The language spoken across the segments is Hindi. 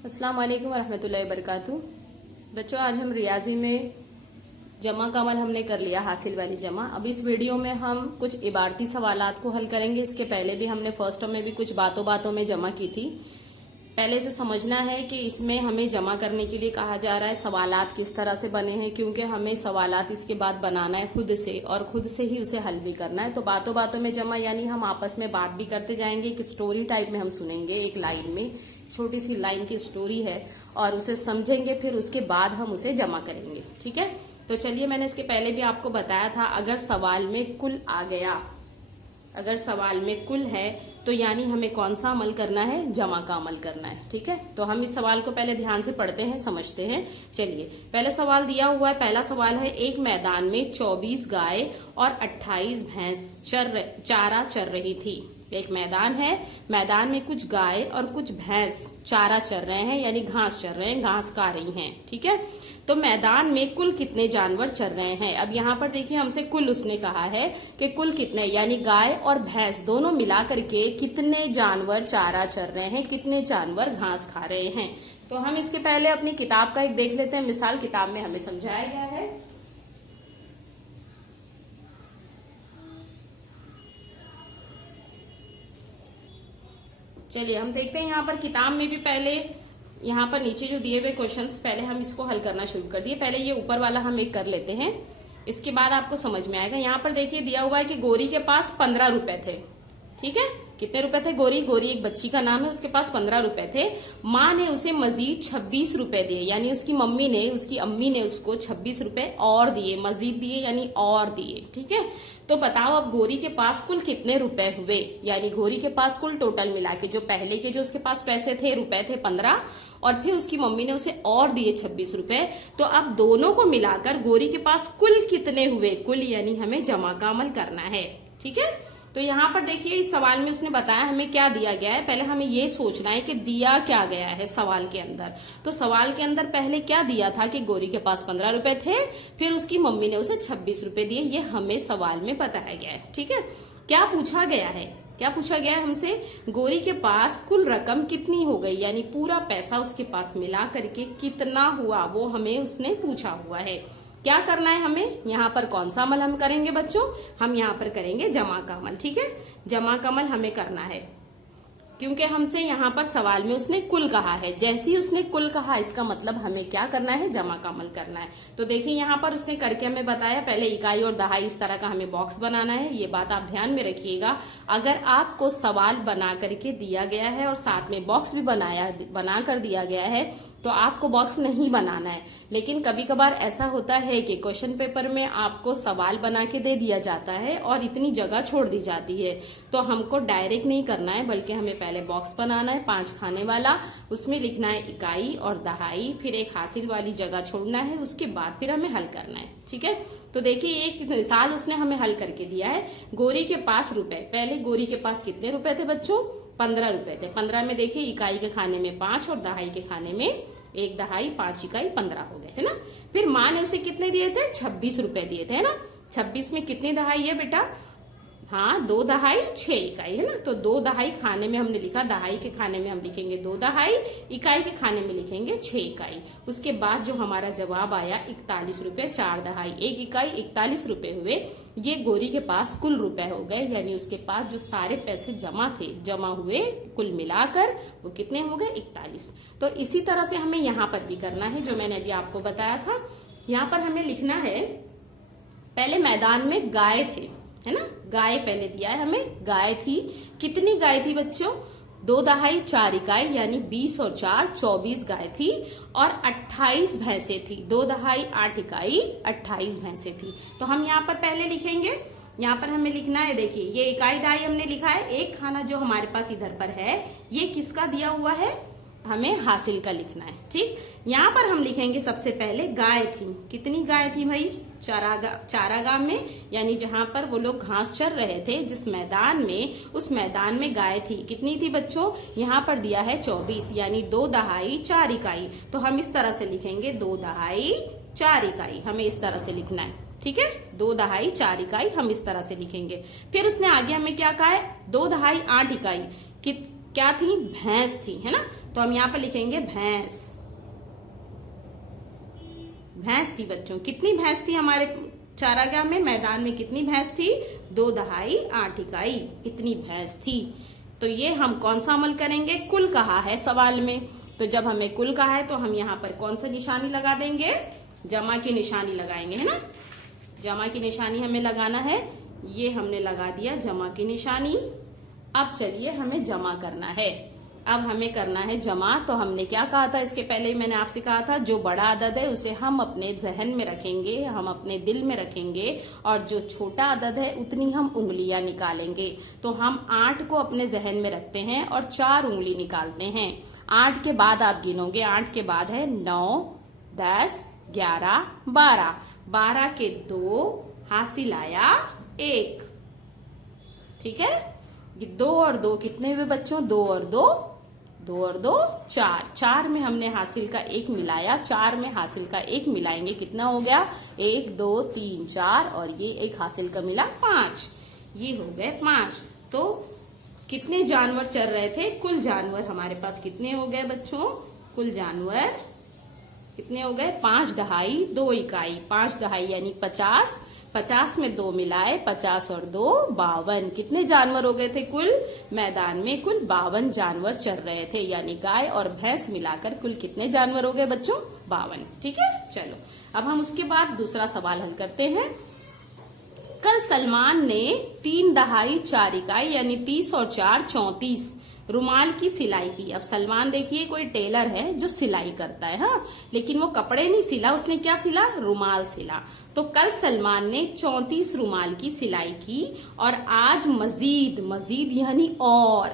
अस्सलाम वालेकुम वरहमतुल्लाहि वबरकातुहू। बच्चों, आज हम रियाजी में जमा का अमल हमने कर लिया, हासिल वाली जमा। अब इस वीडियो में हम कुछ इबारती सवालात को हल करेंगे। इसके पहले भी हमने फर्स्ट में भी कुछ बातों बातों में जमा की थी। पहले से समझना है कि इसमें हमें जमा करने के लिए कहा जा रहा है सवालात किस तरह से बने हैं, क्योंकि हमें सवालात इसके बाद बनाना है खुद से और खुद से ही उसे हल भी करना है। तो बातों बातों में जमा यानी हम आपस में बात भी करते जाएंगे। एक स्टोरी टाइप में हम सुनेंगे, एक लाइन में छोटी सी लाइन की स्टोरी है और उसे समझेंगे, फिर उसके बाद हम उसे जमा करेंगे। ठीक है, तो चलिए, मैंने इसके पहले भी आपको बताया था, अगर सवाल में कुल आ गया, अगर सवाल में कुल है तो यानी हमें कौन सा अमल करना है, जमा का अमल करना है। ठीक है, तो हम इस सवाल को पहले ध्यान से पढ़ते हैं, समझते हैं। चलिए, पहले सवाल दिया हुआ है। पहला सवाल है, एक मैदान में 24 गाय और 28 भैंस चारा चर रही थी। एक मैदान है, मैदान में कुछ गाय और कुछ भैंस चारा चर रहे हैं, यानी घास चर रहे हैं, घास खा रही हैं। ठीक है, तो मैदान में कुल कितने जानवर चर रहे हैं। अब यहाँ पर देखिए, हमसे कुल उसने कहा है कि कुल कितने, यानी गाय और भैंस दोनों मिला करके कितने जानवर चारा चर रहे हैं, कितने जानवर घास खा रहे हैं। तो हम इसके पहले अपनी किताब का एक देख लेते हैं मिसाल। किताब में हमें समझाया गया है, चलिए हम देखते हैं। यहाँ पर किताब में भी पहले यहाँ पर नीचे जो दिए हुए क्वेश्चंस, पहले हम इसको हल करना शुरू कर दिए। पहले ये ऊपर वाला हम एक कर लेते हैं, इसके बाद आपको समझ में आएगा। यहाँ पर देखिए दिया हुआ है कि गोरी के पास 15 रुपए थे। ठीक है, कितने रुपए थे? गोरी एक बच्ची का नाम है, उसके पास 15 रुपए थे। माँ ने उसे मजीद 26 रुपए दिए, यानी उसकी मम्मी ने, उसकी अम्मी ने उसको 26 रुपए और दिए, मजीद दिए यानी और दिए। ठीक है, तो बताओ अब गोरी के पास कुल कितने रुपए हुए, यानी गोरी के पास कुल टोटल मिला के जो पहले के जो उसके पास पैसे थे, रुपए थे 15, और फिर उसकी मम्मी ने उसे और दिए 26 रुपए। तो अब दोनों को मिलाकर गोरी के पास कुल कितने हुए, कुल यानी हमें जमा का अमल करना है। ठीक है, तो यहाँ पर देखिए इस सवाल में उसने बताया हमें क्या दिया गया है। पहले हमें ये सोचना है कि दिया क्या गया है सवाल के अंदर। तो सवाल के अंदर पहले क्या दिया था कि गोरी के पास 15 रुपए थे, फिर उसकी मम्मी ने उसे 26 रुपए दिए। ये हमें सवाल में बताया गया है। ठीक है, क्या पूछा गया है, क्या पूछा गया है हमसे? गोरी के पास कुल रकम कितनी हो गई, यानी पूरा पैसा उसके पास मिला करके कितना हुआ, वो हमें उसने पूछा हुआ है। क्या करना है हमें? यहाँ पर कौन सा अमल हम करेंगे बच्चों? हम यहाँ पर करेंगे जमा का अमल। ठीक है, जमा का अमल हमें करना है, क्योंकि हमसे यहाँ पर सवाल में उसने कुल कहा है। जैसे ही उसने कुल कहा, इसका मतलब हमें क्या करना है, जमा का अमल करना है। तो देखिए यहाँ पर उसने करके हमें बताया, पहले इकाई और दहाई इस तरह का हमें बॉक्स बनाना है। ये बात आप ध्यान में रखिएगा। अगर आपको सवाल बना करके दिया गया है और साथ में बॉक्स भी बना कर दिया गया है, तो आपको बॉक्स नहीं बनाना है। लेकिन कभी कभार ऐसा होता है कि क्वेश्चन पेपर में आपको सवाल बना के दे दिया जाता है और इतनी जगह छोड़ दी जाती है, तो हमको डायरेक्ट नहीं करना है, बल्कि हमें पहले बॉक्स बनाना है 5 खाने वाला, उसमें लिखना है इकाई और दहाई, फिर एक हासिल वाली जगह छोड़ना है, उसके बाद फिर हमें हल करना है। ठीक है, तो देखिए एक मिसाल उसने हमें हल करके दिया है। गोरी के पास रुपए, पहले गोरी के पास कितने रुपए थे बच्चों? 15 रुपए थे। 15 में देखिए इकाई के खाने में 5 और दहाई के खाने में 1 दहाई 5 इकाई 15 हो गए, है ना। फिर माँ ने उसे कितने दिए थे? 26 रुपए दिए थे, है ना। 26 में कितनी दहाई है बेटा? हाँ, 2 दहाई 6 इकाई, है ना। तो 2 दहाई खाने में हमने लिखा, दहाई के खाने में हम लिखेंगे 2 दहाई, इकाई के खाने में लिखेंगे 6 इकाई। उसके बाद जो हमारा जवाब आया 41 रुपए, 4 दहाई 1 इकाई, 41 रुपए हुए। ये गोरी के पास कुल रुपए हो गए, यानी उसके पास जो सारे पैसे जमा हुए कुल मिलाकर वो कितने हो गए? 41। तो इसी तरह से हमें यहाँ पर भी करना है, जो मैंने अभी आपको बताया था। यहाँ पर हमें लिखना है, पहले मैदान में गाय थे, है ना। गाय पहले दिया है हमें, गाय थी। कितनी गाय थी बच्चों? 2 दहाई 4 इकाई, यानी 20 और 4 24 गाय थी, और 28 भैंसे थी। 2 दहाई 8 इकाई, 28 भैंसे थी। तो हम यहाँ पर पहले लिखेंगे, यहाँ पर हमें लिखना है, देखिए ये इकाई दहाई हमने लिखा है। एक खाना जो हमारे पास इधर पर है, ये किसका दिया हुआ है? हमें हासिल का लिखना है। ठीक, यहाँ पर हम लिखेंगे सबसे पहले गाय थी। कितनी गाय थी भाई? चारागाह में, यानी जहां पर वो लोग घास चर रहे थे, जिस मैदान में, उस मैदान में गाय थी। कितनी थी बच्चों? यहाँ पर दिया है 24, यानी 2 दहाई 4 इकाई। तो हम इस तरह से लिखेंगे 2 दहाई 4 इकाई, हमें इस तरह से लिखना है। ठीक है, 2 दहाई 4 इकाई हम इस तरह से लिखेंगे। फिर उसने आगे हमें क्या कहा है? 2 दहाई 8 इकाई क्या थी? भैंस थी, है ना। तो हम यहाँ पर लिखेंगे भैंस। भैंस थी बच्चों। कितनी भैंस थी हमारे चारागाह में, मैदान में कितनी भैंस थी? 2 दहाई 8 इकाई, इतनी भैंस थी। तो ये हम कौन सा अमल करेंगे? कुल कहा है सवाल में, तो जब हमें कुल कहा है तो हम यहाँ पर कौन सा निशानी लगा देंगे? जमा की निशानी लगाएंगे, है ना। जमा की निशानी हमें लगाना है, ये हमने लगा दिया जमा की निशानी। अब चलिए हमें जमा करना है। अब हमें करना है जमा। तो हमने क्या कहा था इसके पहले ही मैंने आपसे कहा था, जो बड़ा अदद है उसे हम अपने जहन में रखेंगे, हम अपने दिल में रखेंगे, और जो छोटा अदद है उतनी हम उंगलियां निकालेंगे। तो हम 8 को अपने जहन में रखते हैं और 4 उंगली निकालते हैं। 8 के बाद आप गिनोगे, 8 के बाद है 9, 10, 11, 12। 12 के 2 हासिल आया 1। ठीक है, 2 और 2 कितने हुए बच्चों? 2 और 2 4। 4 में हमने हासिल का 1 मिलाया, 4 में हासिल का 1 मिलाएंगे, कितना हो गया? 1, 2, 3, 4, और ये 1 हासिल का मिला 5। ये हो गए 5। तो कितने जानवर चर रहे थे? कुल जानवर हमारे पास कितने हो गए बच्चों? कुल जानवर कितने हो गए? 5 दहाई 2 इकाई। 5 दहाई यानी 50। 50 में 2 मिलाए, 50 और 2 52। कितने जानवर हो गए थे कुल? मैदान में कुल 52 जानवर चर रहे थे, यानी गाय और भैंस मिलाकर कुल कितने जानवर हो गए बच्चों? 52। ठीक है, चलो अब हम उसके बाद दूसरा सवाल हल करते हैं। कल सलमान ने 3 दहाई 4 इकाई यानी 30 और 4 34 रुमाल की सिलाई की। अब सलमान देखिए कोई टेलर है जो सिलाई करता है, हाँ, लेकिन वो कपड़े नहीं सिला, उसने क्या सिला? रुमाल सिला। तो कल सलमान ने 34 रुमाल की सिलाई की और आज मजीद यानी और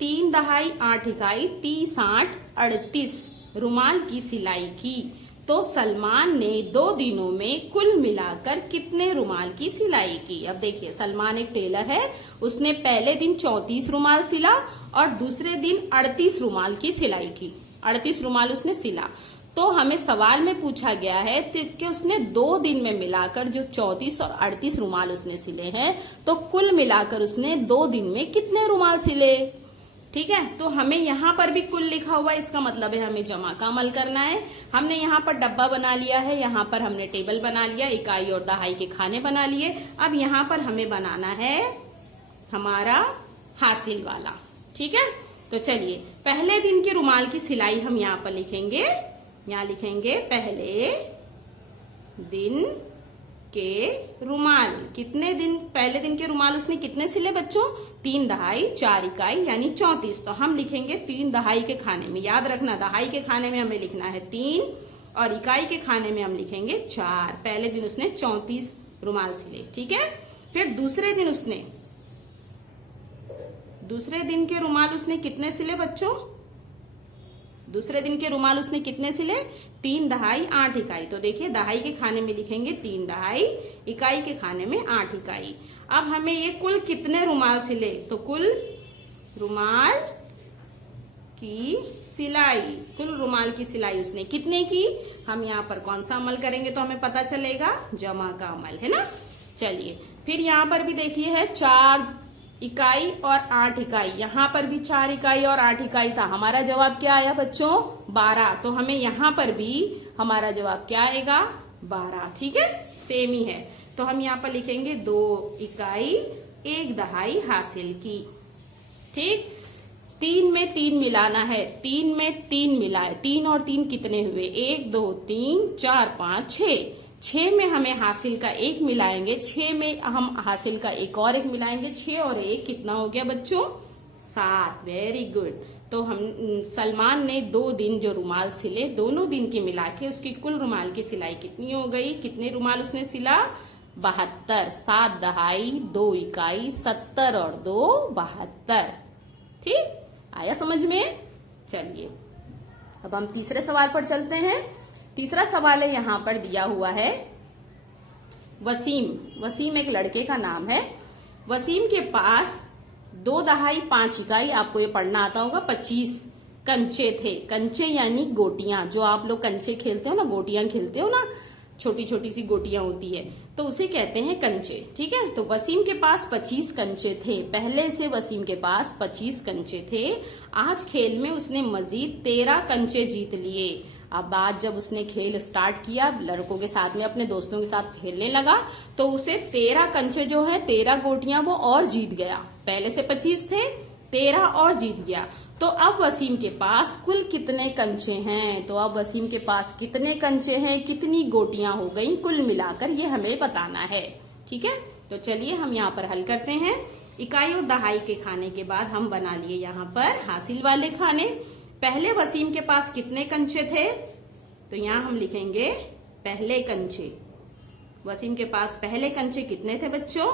3 दहाई 8 इकाई 30 8 38 रुमाल की सिलाई की। तो सलमान ने 2 दिनों में कुल मिलाकर कितने रुमाल की सिलाई की? अब देखिए सलमान एक टेलर है, उसने पहले दिन 34 रुमाल सिला और दूसरे दिन 38 रुमाल की सिलाई की। 38 रुमाल उसने सिला। तो हमें सवाल में पूछा गया है कि उसने 2 दिन में मिलाकर जो 34 और 38 रुमाल उसने सिले हैं, तो कुल मिलाकर उसने 2 दिन में कितने रुमाल सिले? ठीक है, तो हमें यहाँ पर भी कुल लिखा हुआ है, इसका मतलब है हमें जमा का अमल करना है। हमने यहाँ पर डब्बा बना लिया है, यहाँ पर हमने टेबल बना लिया, इकाई और दहाई के खाने बना लिए। अब यहाँ पर हमें बनाना है हमारा हासिल वाला। ठीक है, तो चलिए पहले दिन के रुमाल की सिलाई हम यहाँ पर लिखेंगे। यहाँ लिखेंगे पहले दिन के रुमाल। कितने दिन? पहले दिन के रुमाल उसने कितने सिले बच्चों? 3 दहाई 4 इकाई यानी 34। तो हम लिखेंगे 3 दहाई के खाने में। याद रखना दहाई के खाने में हमें लिखना है 3 और इकाई के खाने में हम लिखेंगे 4। पहले दिन उसने 34 रुमाल सिले। ठीक है, फिर दूसरे दिन के रुमाल उसने कितने सिले बच्चों? दूसरे दिन के रुमाल उसने कितने सिले? 3 दहाई 8 इकाई। तो देखिए दहाई के खाने में लिखेंगे 3 दहाई, इकाई के खाने में 8 इकाई। अब हमें ये कुल कितने रुमाल सिले? तो कुल रुमाल की सिलाई, कुल रुमाल की सिलाई उसने कितने की? हम यहाँ पर कौन सा अमल करेंगे तो हमें पता चलेगा? जमा का अमल, है ना। चलिए फिर यहाँ पर भी देखिए है 4 इकाई और 8 इकाई। यहाँ पर भी 4 इकाई और 8 इकाई था। हमारा जवाब क्या आया बच्चों? 12। तो हमें यहाँ पर भी हमारा जवाब क्या आएगा? 12। ठीक है, सेम ही है। तो हम यहाँ पर लिखेंगे 2 इकाई 1 दहाई हासिल की। ठीक, 3 में 3 मिलाना है। 3 में 3 मिलाए, 3 और 3 कितने हुए? 1 2 3 4 5 6। 6 में हमें हासिल का 1 मिलाएंगे, 6 में हम हासिल का 1 और 1 मिलाएंगे। 6 और 1 कितना हो गया बच्चों? 7। Very good. तो हम सलमान ने 2 दिन जो रुमाल सिले, दोनों दिन के मिला के उसकी कुल रुमाल की सिलाई कितनी हो गई? कितने रुमाल उसने सिला? 72। 7 दहाई 2 इकाई 70 और 2 72। ठीक, आया समझ में? चलिए अब हम तीसरे सवाल पर चलते हैं। तीसरा सवाल है, यहाँ पर दिया हुआ है वसीम। वसीम एक लड़के का नाम है। वसीम के पास 2 दहाई 5 इकाई, आपको ये पढ़ना आता होगा, 25 कंचे थे। कंचे यानी गोटियां, जो आप लोग कंचे खेलते हो ना, गोटियां खेलते हो ना, छोटी छोटी सी गोटियां होती है, तो उसे कहते हैं कंचे। ठीक है, तो वसीम के पास 25 कंचे थे। पहले से वसीम के पास 25 कंचे थे। आज खेल में उसने मजीद 13 कंचे जीत लिए। अब आज जब उसने खेल स्टार्ट किया, लड़कों के साथ में अपने दोस्तों के साथ खेलने लगा, तो उसे 13 कंचे जो है, 13 गोटियां वो और जीत गया। पहले से 25 थे, 13 और जीत गया। तो अब वसीम के पास कुल कितने कंचे हैं? तो अब वसीम के पास कितने कंचे हैं, कितनी गोटियां हो गई कुल मिलाकर, ये हमें बताना है। ठीक है, तो चलिए हम यहाँ पर हल करते हैं। इकाई और दहाई के खाने के बाद हम बना लिए यहाँ पर हासिल वाले खाने। पहले वसीम के पास कितने कंचे थे? तो यहाँ हम लिखेंगे पहले कंचे। वसीम के पास पहले कंचे कितने थे बच्चों?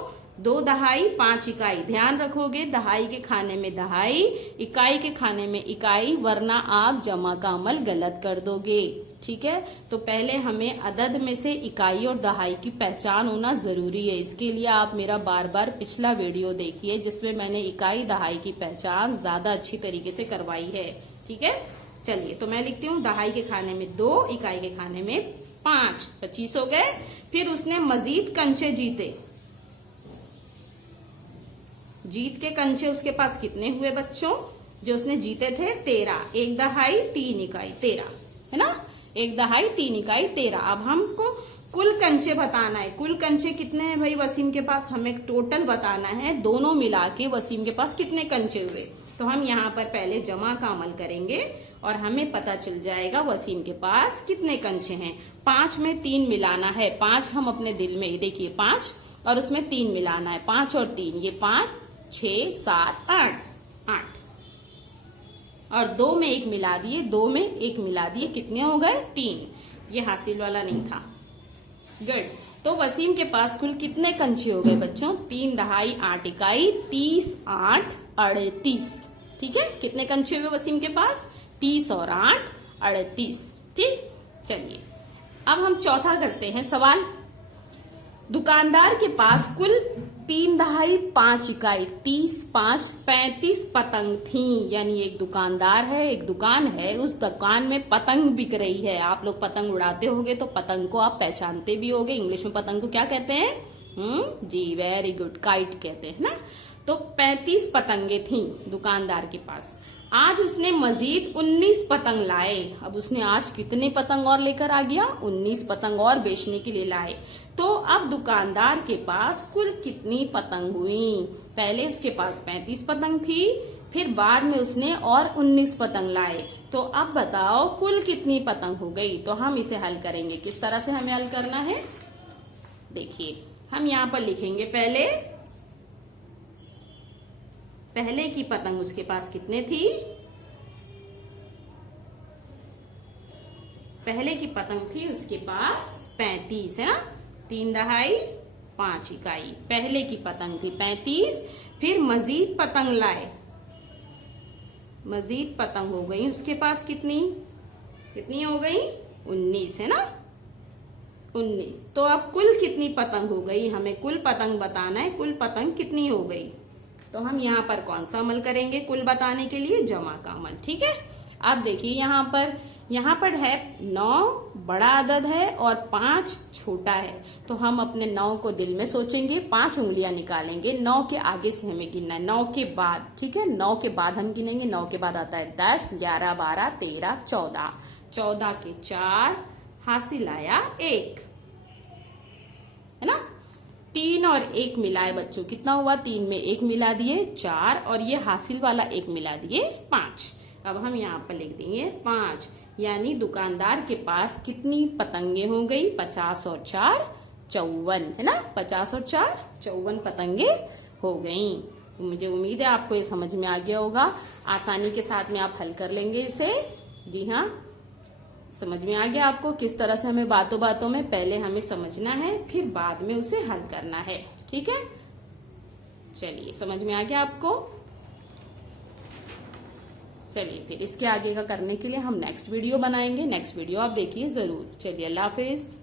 2 दहाई 5 इकाई। ध्यान रखोगे, दहाई के खाने में दहाई, इकाई के खाने में इकाई, वरना आप जमा का अमल गलत कर दोगे। ठीक है, तो पहले हमें अदद में से इकाई और दहाई की पहचान होना जरूरी है। इसके लिए आप मेरा बार बार पिछला वीडियो देखिए, जिसमें मैंने इकाई दहाई की पहचान ज्यादा अच्छी तरीके से करवाई है। ठीक है, चलिए तो मैं लिखती हूँ दहाई के खाने में 2, इकाई के खाने में 5, 25 हो गए। फिर उसने मजीद कंचे जीते। जीत के कंचे उसके पास कितने हुए बच्चों? जो उसने जीते थे 13। 1 दहाई 3 इकाई 13 है ना, 1 दहाई 3 इकाई 13। अब हमको कुल कंचे बताना है। कुल कंचे कितने हैं भाई वसीम के पास? हमें टोटल बताना है, दोनों मिला के वसीम के पास कितने कंचे हुए। तो हम यहाँ पर पहले जमा का अमल करेंगे और हमें पता चल जाएगा वसीम के पास कितने कंचे हैं। 5 में 3 मिलाना है। 5 हम अपने दिल में देखिए 5 और उसमें 3 मिलाना है। 5 और 3 ये 5, 6, 7, 8 और 2 में 1 मिला दिए, 2 में 1 मिला दिए, कितने हो गए? 3। ये हासिल वाला नहीं था। गुड। तो वसीम के पास कुल कितने कंचे हो गए बच्चों? 3 दहाई 8 इकाई, 30, 8, 38। ठीक है, कितने कंचे हुए वसीम के पास? 30 और 8, 38। ठीक, चलिए अब हम चौथा करते हैं सवाल। दुकानदार के पास कुल 3 दहाई 5 इकाई, 30, 5, 35 पतंग थी। यानी एक दुकानदार है, एक दुकान है, उस दुकान में पतंग बिक रही है। आप लोग पतंग उड़ाते होगे तो पतंग को आप पहचानते भी होगे। इंग्लिश में पतंग को क्या कहते हैं? जी वेरी गुड, काइट कहते हैं ना। तो 35 पतंगे थी दुकानदार के पास। आज उसने मजीद 19 पतंग लाए। अब उसने आज कितने पतंग और लेकर आ गया? 19 पतंग और बेचने के लिए लाए। तो अब दुकानदार के पास कुल कितनी पतंग हुई? पहले उसके पास 35 पतंग थी, फिर बाद में उसने और 19 पतंग लाए। तो अब बताओ कुल कितनी पतंग हो गई? तो हम इसे हल करेंगे। किस तरह से हमें हल करना है? देखिए हम यहाँ पर लिखेंगे पहले की पतंग उसके पास कितने थी? पहले की पतंग थी उसके पास 35 है ना, 3 दहाई 5 इकाई। पहले की पतंग थी 35, फिर मजीद पतंग लाए, मजीद पतंग हो गई उसके पास कितनी हो गई? 19 है ना, 19। तो अब कुल कितनी पतंग हो गई? हमें कुल पतंग बताना है। कुल पतंग कितनी हो गई? तो हम यहाँ पर कौन सा अमल करेंगे कुल बताने के लिए? जमा का अमल। ठीक है, अब देखिए यहाँ पर है 9 बड़ा अदद है और 5 छोटा है। तो हम अपने 9 को दिल में सोचेंगे, 5 उंगलियां निकालेंगे। 9 के आगे से हमें गिनना है, 9 के बाद। ठीक है, 9 के बाद हम गिनेंगे। 9 के बाद आता है 10, 11, 12, 13, 14। 14 के 4 हासिल आया 1 है ना। 3 और 1 मिलाए बच्चों, कितना हुआ? 3 में 1 मिला दिए 4 और ये हासिल वाला 1 मिला दिए 5। अब हम यहाँ पर लिख देंगे 5। यानी दुकानदार के पास कितनी पतंगे हो गई? 50 और 4 54 है ना, 50 और 4 54 पतंगे हो गई। मुझे उम्मीद है आपको ये समझ में आ गया होगा। आसानी के साथ में आप हल कर लेंगे इसे। जी हाँ, समझ में आ गया आपको किस तरह से हमें बातों बातों में पहले हमें समझना है, फिर बाद में उसे हल करना है। ठीक है, चलिए समझ में आ गया आपको। चलिए फिर इसके आगे का करने के लिए हम नेक्स्ट वीडियो बनाएंगे। नेक्स्ट वीडियो आप देखिए जरूर। चलिए अल्लाह हाफिज।